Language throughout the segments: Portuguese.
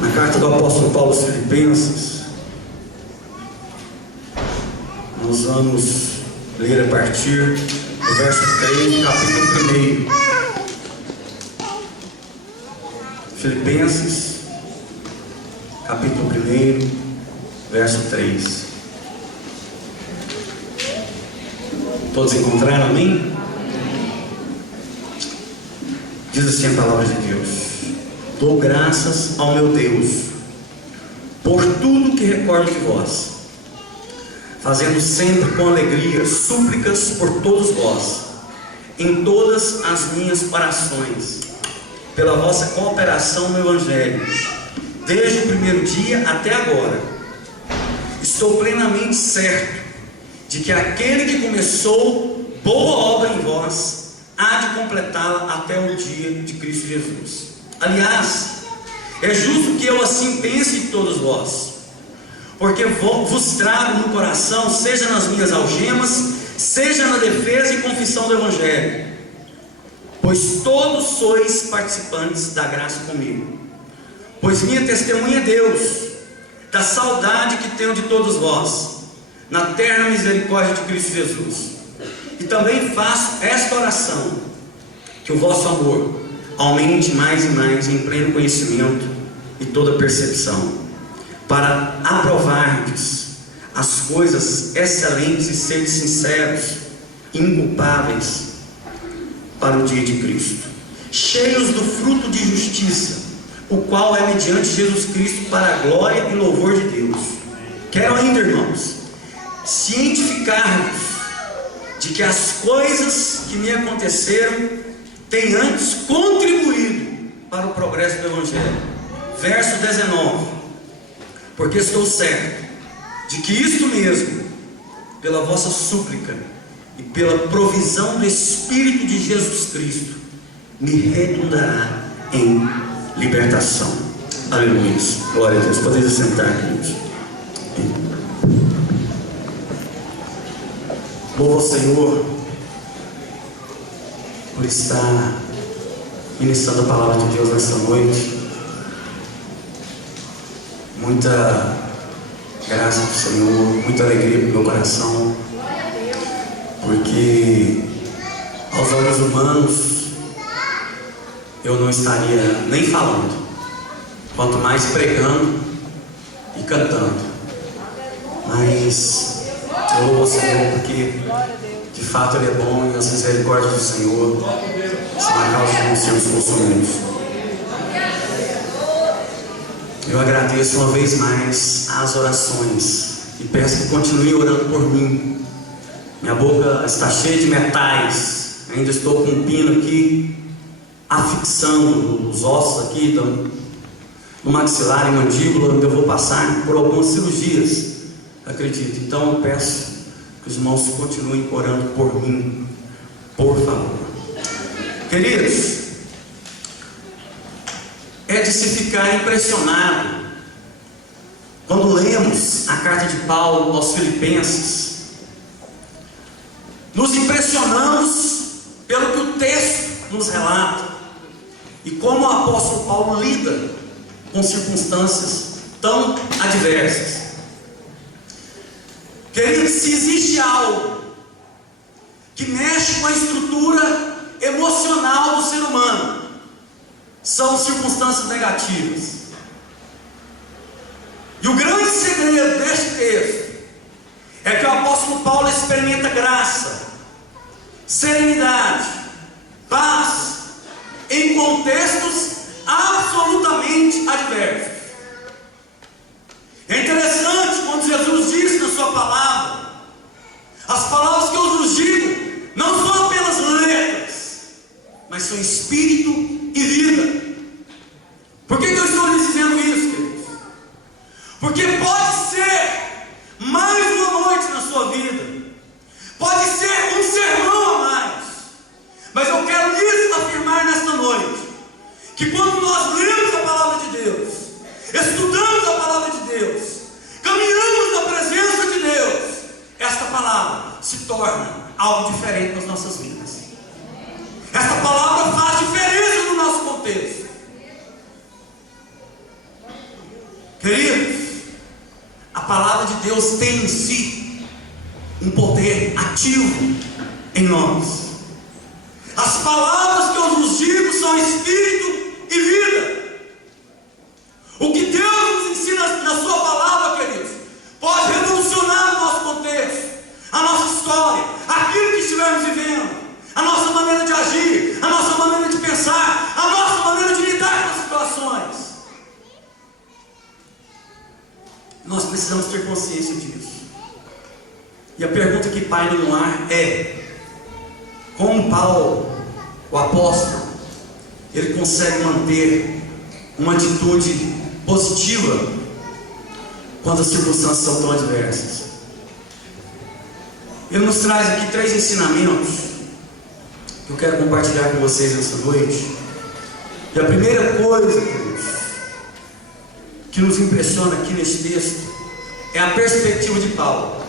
Na carta do apóstolo Paulo aos Filipenses, nós vamos ler a partir do verso 3 do capítulo 1. Filipenses, capítulo 1, verso 3. Todos encontraram, amém? Diz assim a palavra de Deus: dou graças ao meu Deus por tudo que recordo de vós, fazendo sempre com alegria súplicas por todos vós, em todas as minhas orações, pela vossa cooperação no Evangelho, desde o primeiro dia até agora. Estou plenamente certo de que aquele que começou boa obra em vós há de completá-la até o dia de Cristo Jesus. Aliás, é justo que eu assim pense de todos vós, porque vos trago no coração, seja nas minhas algemas, seja na defesa e confissão do Evangelho, pois todos sois participantes da graça comigo. Pois minha testemunha é Deus, da saudade que tenho de todos vós, na terna misericórdia de Cristo Jesus. E também faço esta oração, que o vosso amor aumente mais e mais em pleno conhecimento e toda percepção, para aprovar-vos as coisas excelentes e ser sinceros, inculpáveis para o dia de Cristo, cheios do fruto de justiça, o qual é mediante Jesus Cristo para a glória e louvor de Deus. Quero ainda, irmãos, cientificar-vos de que as coisas que me aconteceram têm antes contribuído para o progresso do Evangelho. Verso 19: porque estou certo de que isto mesmo, pela vossa súplica e pela provisão do Espírito de Jesus Cristo, me redundará em libertação. Aleluia. Glória a Deus. Podeis sentar, queridos. Louvo ao Senhor por estar iniciando a palavra de Deus nesta noite. Muita graça do Senhor, muita alegria no meu coração, porque aos olhos humanos eu não estaria nem falando, quanto mais pregando e cantando. Mas eu louvo ao Senhor porque de fato Ele é bom e as misericórdias do Senhor são a causa de não sermos consumidos. Eu agradeço uma vez mais as orações e peço que continue orando por mim. Minha boca está cheia de metais, ainda estou com um pino aqui afixando os ossos aqui no maxilar e mandíbula, onde eu vou passar por algumas cirurgias, acredito. Então eu peço que os irmãos continuem orando por mim, por favor. Queridos, é de se ficar impressionado quando lemos a carta de Paulo aos Filipenses. Nos impressionamos pelo que o texto nos relata e como o apóstolo Paulo lida com circunstâncias tão adversas. Queridos, se existe algo que mexe com a estrutura emocional do ser humano, são circunstâncias negativas. E o grande segredo deste texto é que o apóstolo Paulo experimenta graça, serenidade, paz em contextos absolutamente adversos. É interessante quando Jesus diz na sua palavra: as palavras que eu vos digo não são apenas letras, mas são espírito e vida. Por que eu estou lhes dizendo isso, queridos? Porque pode ser mais uma noite na sua vida, pode ser um sermão a mais, mas eu quero lhes afirmar nesta noite que quando nós lemos a palavra de Deus, estudamos a palavra de Deus, caminhamos na presença de Deus, esta palavra se torna algo diferente nas nossas vidas. Esta palavra faz diferença no nosso contexto. palavra de Deus tem em si um poder ativo em nós. As palavras que eu vos digo são espírito e vida. O que Deus nos ensina na sua palavra, queridos, pode revolucionar o nosso contexto, a nossa história, aquilo que estivermos vivendo, a nossa maneira de agir, a nossa maneira de pensar, a nossa maneira de lidar com as situações. Nós precisamos ter consciência disso. E a pergunta que paira no ar é: como Paulo, o apóstolo, ele consegue manter uma atitude positiva quando as circunstâncias são tão adversas? Ele nos traz aqui 3 ensinamentos que eu quero compartilhar com vocês nessa noite. E a primeira coisa, queridos, que nos impressiona aqui nesse texto é a perspectiva de Paulo.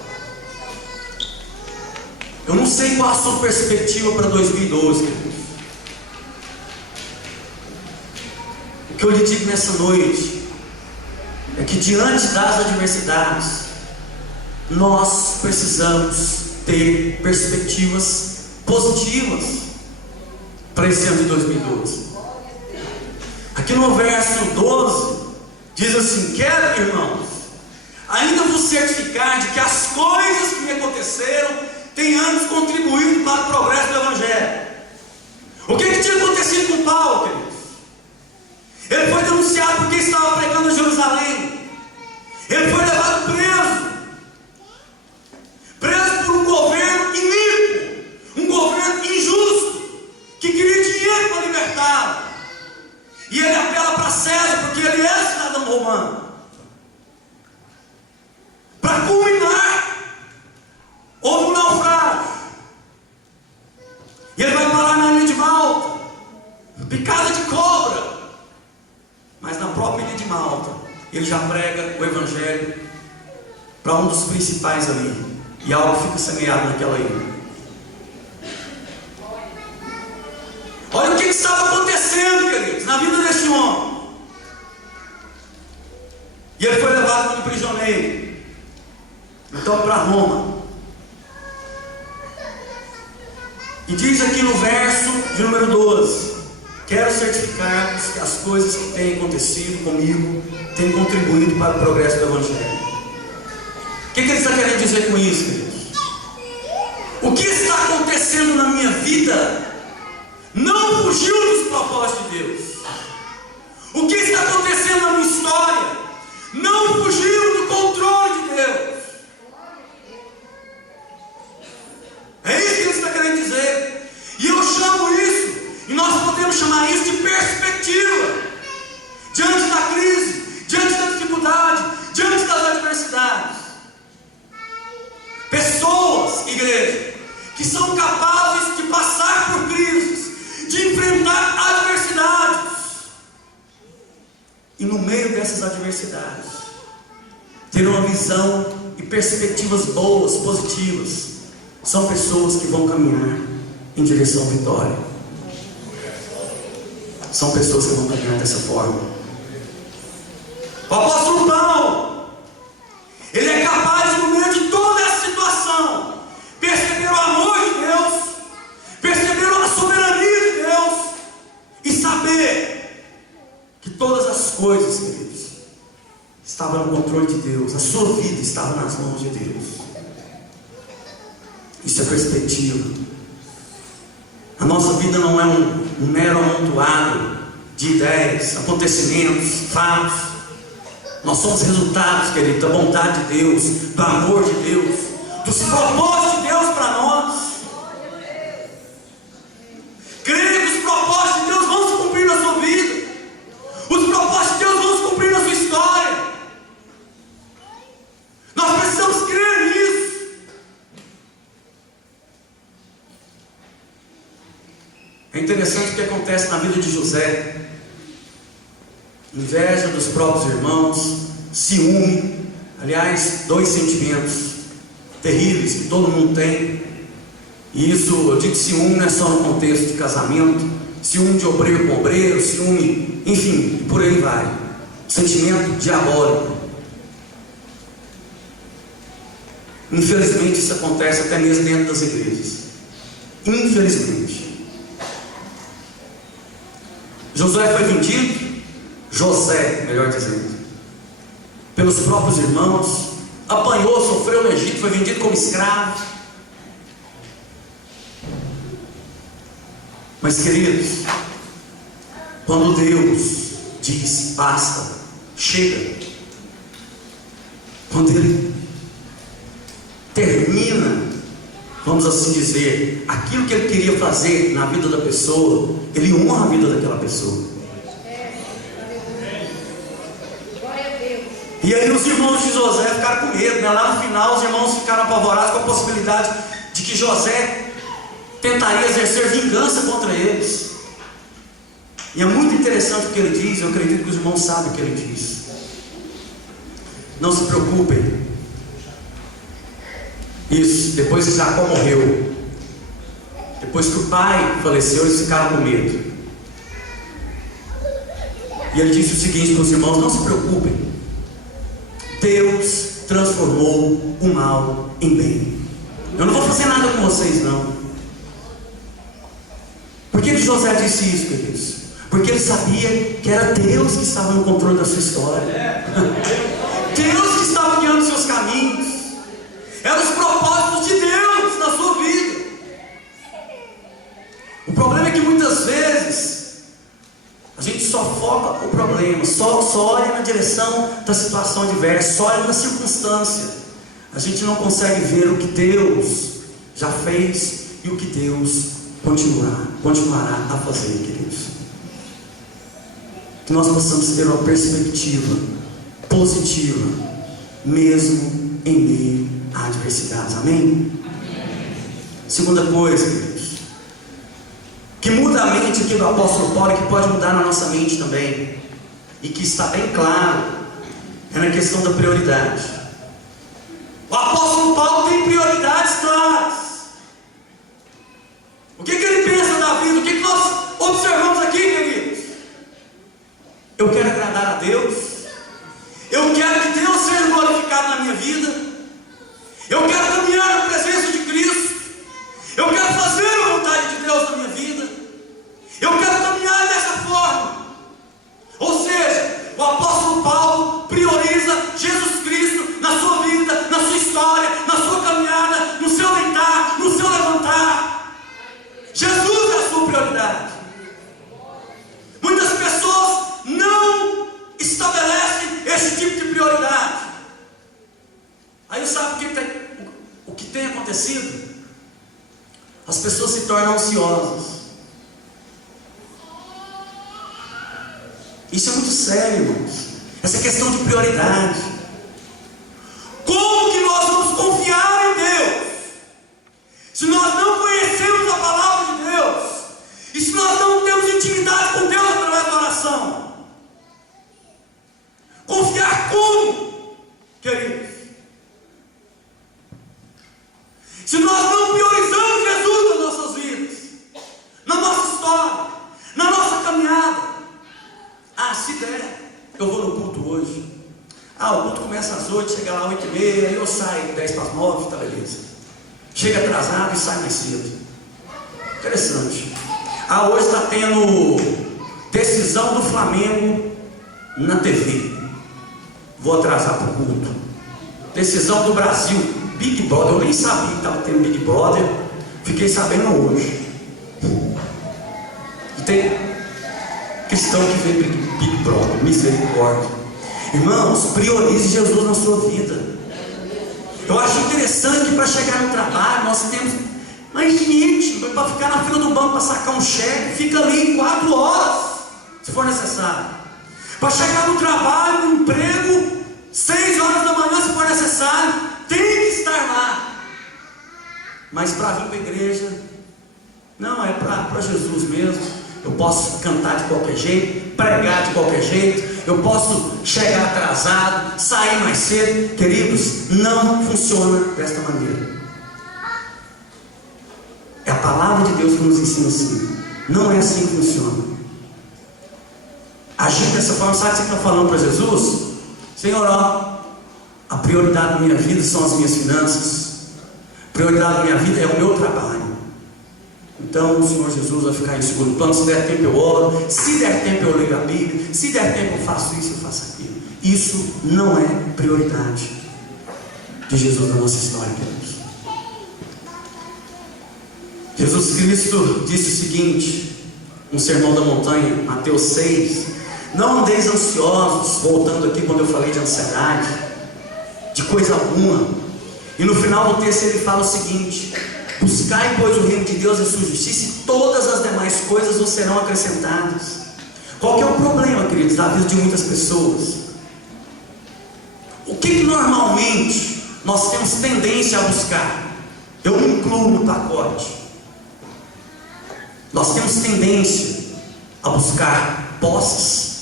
Eu não sei qual a sua perspectiva para 2012, queridos. O que eu lhe digo nessa noite é que diante das adversidades, nós precisamos ter perspectivas positivas para esse ano de 2012. Aqui no verso 12 diz assim: quero, irmãos, ainda vos certificar de que as coisas que me aconteceram têm antes contribuído para o progresso do Evangelho. O que tinha acontecido com Paulo, queridos? Ele foi denunciado porque estava pregando em Jerusalém. Ele foi levado preso por um governo iníquo, um governo injusto, que queria dinheiro para libertá-lo. E ele apela para César, porque ele é cidadão romano. Para culminar, houve um naufrágio. E ele vai parar na ilha de Malta, picada de cobra. Mas na própria ilha de Malta, ele já prega o Evangelho para um dos principais ali. E algo fica semeado naquela ilha. Olha o que estava acontecendo, queridos, na vida deste homem. E ele foi levado como prisioneiro, então, para Roma. E diz aqui no verso de número 12: quero certificar-vos que as coisas que têm acontecido comigo têm contribuído para o progresso do Evangelho. O que ele está querendo dizer com isso, queridos? O que está acontecendo na minha vida não fugiu dos propósitos de Deus. O que está acontecendo na minha história não fugiu do controle de Deus. É isso que ele está querendo dizer. E eu chamo isso, e nós podemos chamar isso de perspectiva. Diante da crise, diante da dificuldade, diante das adversidades. Pessoas, igreja, que são capazes de passar por crises, de enfrentar adversidades. E no meio dessas adversidades, ter uma visão e perspectivas boas, positivas. São pessoas que vão caminhar em direção à vitória. São pessoas que vão caminhar dessa forma. O apóstolo Paulo, ele é capaz de, no meio de toda essa situação, perceber o amor de Deus, perceber a soberania de Deus e saber que todas as coisas, queridos, estavam no controle de Deus. A sua vida estava nas mãos de Deus. Isso é perspectiva. A nossa vida não é um mero amontoado de ideias, acontecimentos, fatos. Nós somos resultados, querido, da vontade de Deus, do amor de Deus, dos propósitos de Deus para nós. Creia que os propósitos de Deus vão se cumprir na sua vida. Os propósitos de Deus vão se cumprir na sua história. Nós precisamos crer nisso. É interessante o que acontece na vida de José. Inveja dos próprios irmãos, ciúme, aliás, 2 sentimentos terríveis que todo mundo tem. E isso, eu digo ciúme não é só no contexto de casamento, ciúme de obreiro com obreiro, ciúme, enfim, por aí vai. Sentimento diabólico. Infelizmente isso acontece até mesmo dentro das igrejas. Infelizmente. José, melhor dizendo, pelos próprios irmãos, apanhou, sofreu no Egito, foi vendido como escravo. Mas, queridos, quando Deus diz basta, chega, quando Ele termina, vamos assim dizer, aquilo que Ele queria fazer na vida da pessoa, Ele honra a vida daquela pessoa. E aí os irmãos de José ficaram com medo, né? Lá no final os irmãos ficaram apavorados com a possibilidade de que José tentaria exercer vingança contra eles. E é muito interessante o que ele diz. Eu acredito que os irmãos sabem o que ele diz. Não se preocupem. Isso, depois que Jacó morreu, depois que o pai faleceu, eles ficaram com medo. E ele disse o seguinte para os irmãos: não se preocupem, Deus transformou o mal em bem. Eu não vou fazer nada com vocês, não. Por que José disse isso, queridos? Porque ele sabia que era Deus que estava no controle da sua história. Deus que estava guiando seus caminhos. Eram os propósitos de Deus na sua vida. O problema é que muitas vezes a gente só foca o problema, só olha na direção da situação adversa, só olha na circunstância. A gente não consegue ver o que Deus já fez e o que Deus continuará a fazer, queridos. Que nós possamos ter uma perspectiva positiva, mesmo em meio a adversidades. Amém? Segunda coisa, queridos, que muda a mente aqui do apóstolo Paulo, e que pode mudar na nossa mente também, e que está bem claro, é na questão da prioridade. O apóstolo Paulo tem prioridades claras. O que ele pensa da vida? O que nós observamos aqui, queridos? Eu quero agradar a Deus. Eu quero que Deus seja glorificado na minha vida. Eu quero caminhar na presença de Cristo. Eu quero fazer a vontade de Deus na minha vida. Eu quero caminhar dessa forma. Ou seja, o apóstolo Paulo prioriza Jesus Cristo na sua vida, na sua história, na sua caminhada, no seu deitar, no seu levantar. Jesus é a sua prioridade. Muitas pessoas não estabelecem esse tipo de prioridade. Aí sabe o que tem acontecido? As pessoas se tornam ansiosas. Isso é muito sério, irmãos. Essa questão de prioridade. Como que nós vamos confiar em Deus se nós não conhecemos a palavra de Deus? E se nós não temos intimidade com Deus através da oração? Confiar como, queridos? Se nós não priorizamos Jesus nas nossas vidas, na nossa história, na nossa caminhada. Se der, eu vou no culto hoje. O culto começa às 8, chega lá às 8h30, aí eu saio 10 para as 9, tá beleza. Chega atrasado e sai mais cedo. Interessante. Hoje está tendo decisão do Flamengo na TV. Vou atrasar para o culto. Decisão do Brasil, Big Brother. Eu nem sabia que estava tendo Big Brother. Fiquei sabendo hoje. E tem cristão que vê Big Brother. Misericórdia. Irmãos, priorize Jesus na sua vida. Eu acho interessante que para chegar no trabalho nós temos mais gente para ficar na fila do banco para sacar um cheque. Fica ali 4 horas, se for necessário. Para chegar no trabalho, no emprego, 6 horas da manhã, se for necessário. Tem que estar lá. Mas para vir para a igreja, não, é para Jesus mesmo. Eu posso cantar de qualquer jeito, pregar de qualquer jeito, eu posso chegar atrasado, sair mais cedo. Queridos, não funciona desta maneira. É a palavra de Deus que nos ensina assim. Não é assim que funciona. Agir dessa forma, sabe o que você está falando para Jesus? Senhor, A prioridade da minha vida são as minhas finanças. A prioridade da minha vida é o meu trabalho. Então o Senhor Jesus vai ficar em segundo plano. Se der tempo eu oro, se der tempo eu leio a Bíblia, se der tempo eu faço isso, eu faço aquilo. Isso não é prioridade de Jesus na nossa história, queridos. Jesus Cristo disse o seguinte, no Sermão da Montanha, Mateus 6: não andeis ansiosos, voltando aqui quando eu falei de ansiedade, de coisa alguma. E no final do texto ele fala o seguinte: buscai, pois, o reino de Deus e a sua justiça, e todas as demais coisas vos serão acrescentadas. Qual que é o problema, queridos, da vida de muitas pessoas? O que normalmente nós temos tendência a buscar? Eu me incluo no pacote. Nós temos tendência a buscar posses.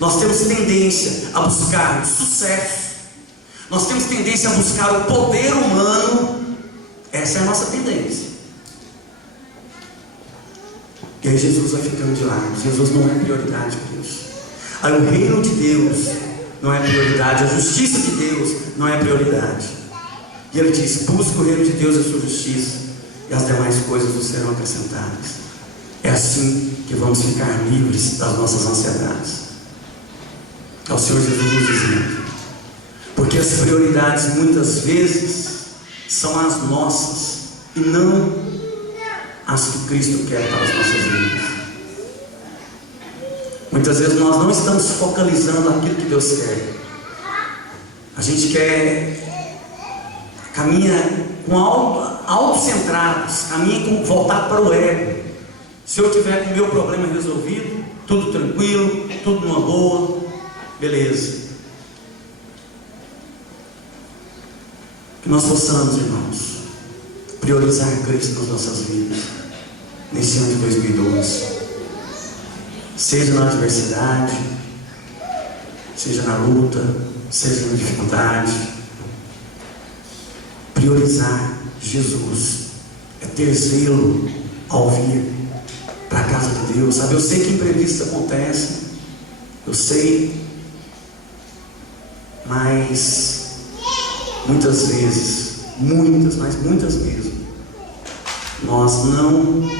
Nós temos tendência a buscar sucesso. Nós temos tendência a buscar o poder humano. Essa é a nossa tendência. E aí Jesus vai ficando de lado. Jesus não é prioridade para isso. Aí o reino de Deus não é prioridade. A justiça de Deus não é prioridade. E ele diz: busca o reino de Deus e a sua justiça, e as demais coisas vos serão acrescentadas. É assim que vamos ficar livres das nossas ansiedades. É o Senhor Jesus nos dizendo. Porque as prioridades muitas vezes são as nossas e não as que Cristo quer para as nossas vidas. Muitas vezes nós não estamos focalizando aquilo que Deus quer. A gente caminha com autocentrados, caminha com voltado para o ego. Se eu tiver com o meu problema resolvido, tudo tranquilo, tudo numa boa, beleza. Que nós possamos, irmãos, priorizar Cristo nas nossas vidas nesse ano de 2012, seja na adversidade, seja na luta, seja na dificuldade. Priorizar Jesus é ter zelo ao vir para a casa de Deus, sabe? Eu sei que imprevistos acontecem, eu sei, mas muitas vezes, mas muitas mesmo, nós não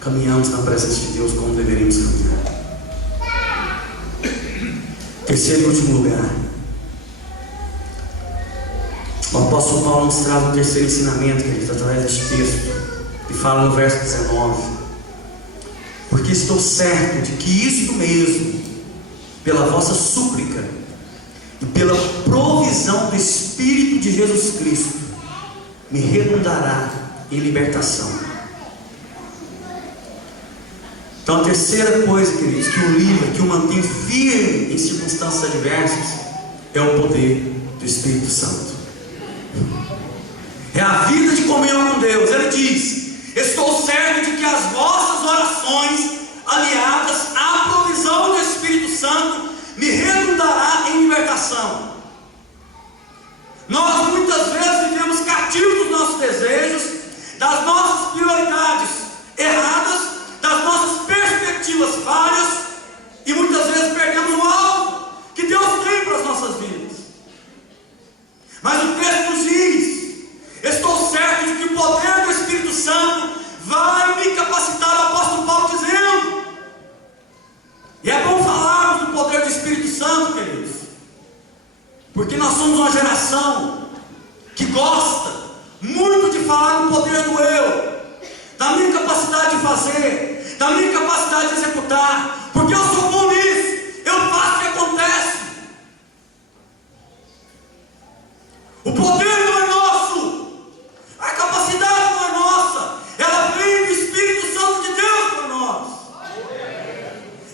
caminhamos na presença de Deus como deveríamos caminhar. Terceiro e último lugar, o apóstolo Paulo nos traz um terceiro ensinamento, queridos, através deste texto, e fala no verso 19: porque estou certo de que isto mesmo, pela vossa súplica e pela provisão do Espírito de Jesus Cristo, me redundará em libertação. Então a terceira coisa, queridos, que o livra, que o mantém firme em circunstâncias adversas, é o poder do Espírito Santo. É a vida de comunhão com Deus. Ele diz: estou certo de que as vossas orações, aliadas à provisão do Espírito Santo, me redundará em libertação. Nós muitas vezes vivemos cativos dos nossos desejos, das nossas prioridades erradas, das nossas perspectivas falhas, e muitas vezes perdemos o alvo que Deus tem para as nossas vidas. Mas o texto nos diz: estou certo de que o poder do Espírito Santo vai me capacitar. O apóstolo Paulo dizendo. E é bom falarmos do poder do Espírito Santo, queridos, porque nós somos uma geração que gosta muito de falar no poder do eu, da minha capacidade de fazer, da minha capacidade de executar, porque eu sou bom nisso, eu faço o que acontece. O poder não é nosso, a capacidade não é nossa, ela vem do Espírito Santo de Deus para nós.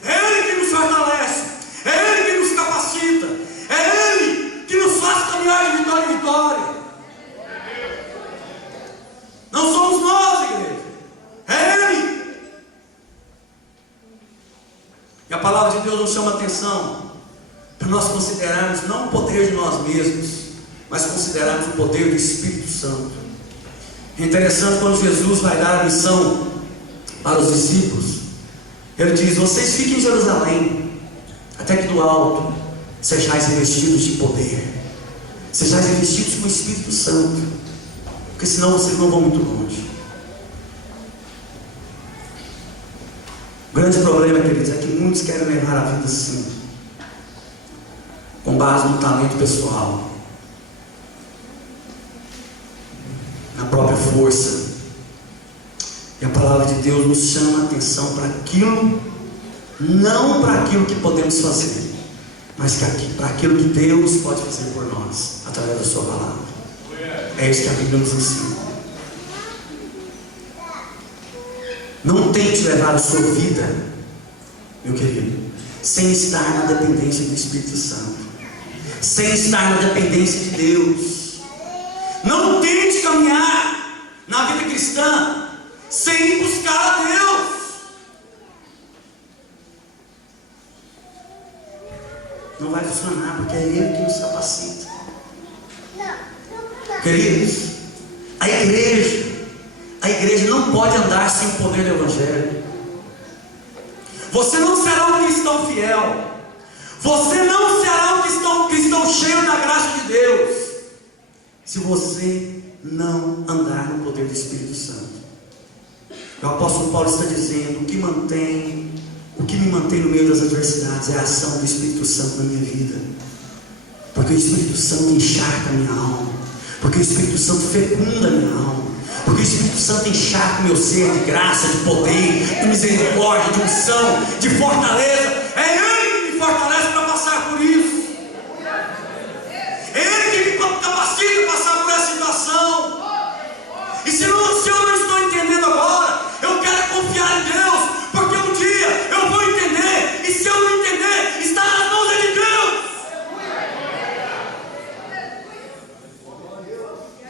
É Ele que nos fortalece, é Ele que nos capacita, é Ele que nos faz caminhar de vitória em vitória. Não somos nós, igreja, é Ele. E a palavra de Deus nos chama a atenção para nós considerarmos não o poder de nós mesmos, mas considerarmos o poder do Espírito Santo. É interessante quando Jesus vai dar a missão para os discípulos. Ele diz: vocês fiquem em Jerusalém, até que do alto sejais revestidos de poder, sejais revestidos com o Espírito Santo, porque senão vocês não vão muito longe. O grande problema, queridos, é que muitos querem levar a vida assim, com base no talento pessoal, na própria força. E a palavra de Deus nos chama a atenção para aquilo, não para aquilo que podemos fazer, mas para aquilo que Deus pode fazer por nós, através da sua palavra. É isso que a Bíblia nos ensina. Não tente levar a sua vida, meu querido, sem estar na dependência do Espírito Santo, sem estar na dependência de Deus. Não tente caminhar na vida cristã sem buscar a Deus. Não vai funcionar, porque é Ele que nos capacita. Queridos, a igreja não pode andar sem o poder do Evangelho. Você não será um cristão fiel, você não será um cristão cheio da graça de Deus, se você não andar no poder do Espírito Santo. O apóstolo Paulo está dizendo: o que me mantém no meio das adversidades é a ação do Espírito Santo na minha vida, porque o Espírito Santo encharca a minha alma, porque o Espírito Santo fecunda a minha alma, porque o Espírito Santo encharca o meu ser de graça, de poder, de misericórdia, de unção, de fortaleza. É Ele que me fortalece para passar por isso, é Ele que me capacita a passar por essa situação. E se eu não estou entendendo agora, eu quero confiar em Deus, porque um dia eu vou entender, e se eu não entender, está nas mãos de Deus.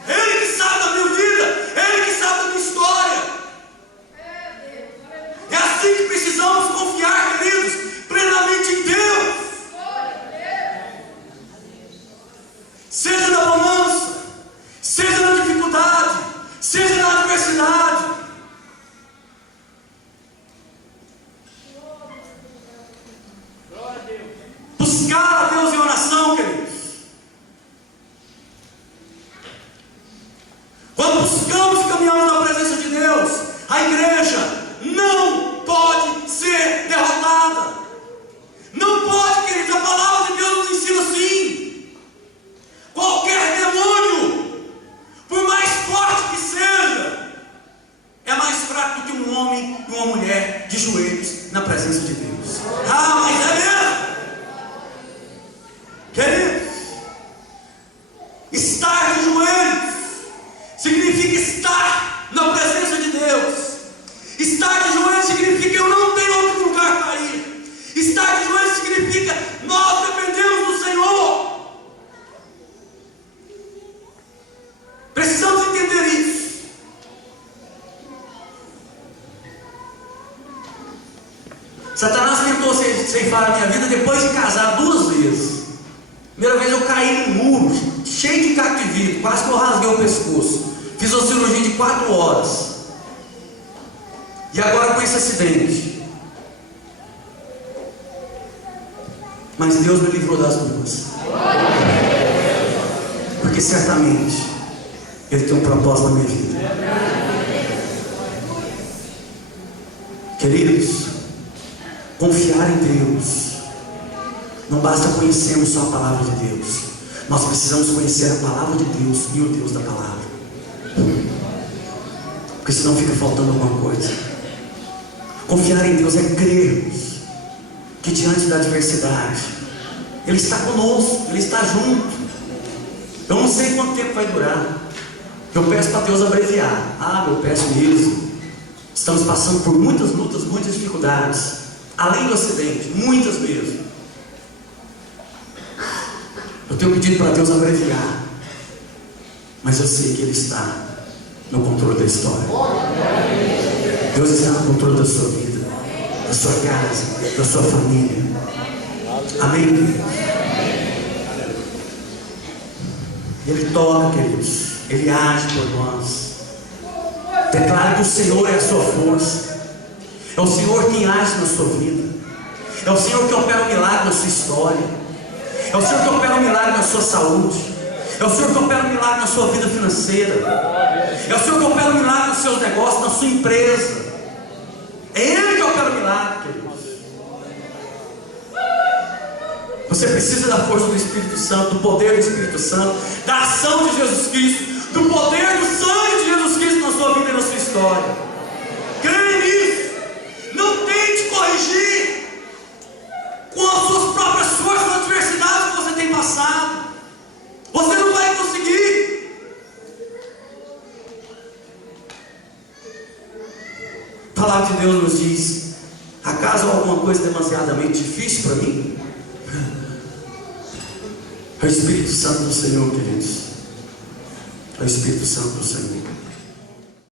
Ele que sabe da minha vida, Ele que sabe da minha história. É assim que precisamos confiar, queridos, plenamente em Deus. Seja na bonança, seja na dificuldade, seja na adversidade. Buscar a Deus em oração, queridos. Quando buscamos e caminhamos na presença de Deus, a igreja não pode ser derrotada. Não pode, queridos. A palavra de Deus nos ensina assim: qualquer demônio, por mais forte que seja, é mais fraco do que um homem e uma mulher de joelhos na presença de Deus. Ah, mas é mesmo? Queridos, estar de joelhos significa estar na presença de Deus. Estar de joelhos significa eu não tenho outro lugar para ir. Estar de joelhos significa nós dependemos do Senhor. Precisamos entender isso. Satanás tentou ceifar a minha vida depois de casar 2 vezes. Primeira vez eu caí num muro cheio de caco de vidro, quase que eu rasguei o pescoço. Fiz uma cirurgia de 4 horas. E agora com esse acidente. Mas Deus me livrou das 2. Porque certamente Ele tem um propósito na minha vida. Queridos, confiar em Deus não basta conhecermos só a palavra de Deus. Nós precisamos conhecer a palavra de Deus e o Deus da palavra, porque senão fica faltando alguma coisa. Confiar em Deus é crermos que diante da adversidade Ele está conosco, Ele está junto. Eu não sei quanto tempo vai durar. Eu peço para Deus abreviar. Eu peço mesmo. Estamos passando por muitas lutas, muitas dificuldades, além do acidente, muitas mesmo. Eu tenho pedido para Deus abreviar, mas eu sei que Ele está no controle da história. Deus está no controle da sua vida, da sua casa, da sua família. Amém? Ele toca, queridos. Ele age por nós. Declara que o Senhor é a sua força. É o Senhor quem age na sua vida. É o Senhor que opera um milagre na sua história. É o Senhor que opera um milagre na sua saúde. É o Senhor que opera um milagre na sua vida financeira. É o Senhor que opera um milagre nos seus negócios, na sua empresa. É Ele que opera o milagre, queridos. Você precisa da força do Espírito Santo, do poder do Espírito Santo, da ação de Jesus Cristo, do poder do sangue de Jesus Cristo na sua vida e na sua história. Creia nisso. Não tente corrigir com as suas próprias forças as adversidades que você tem passado. Você não vai conseguir. A palavra de Deus nos diz: acaso há alguma coisa demasiadamente difícil para mim? É o Espírito Santo do Senhor, queridos. É o Espírito Santo do Senhor.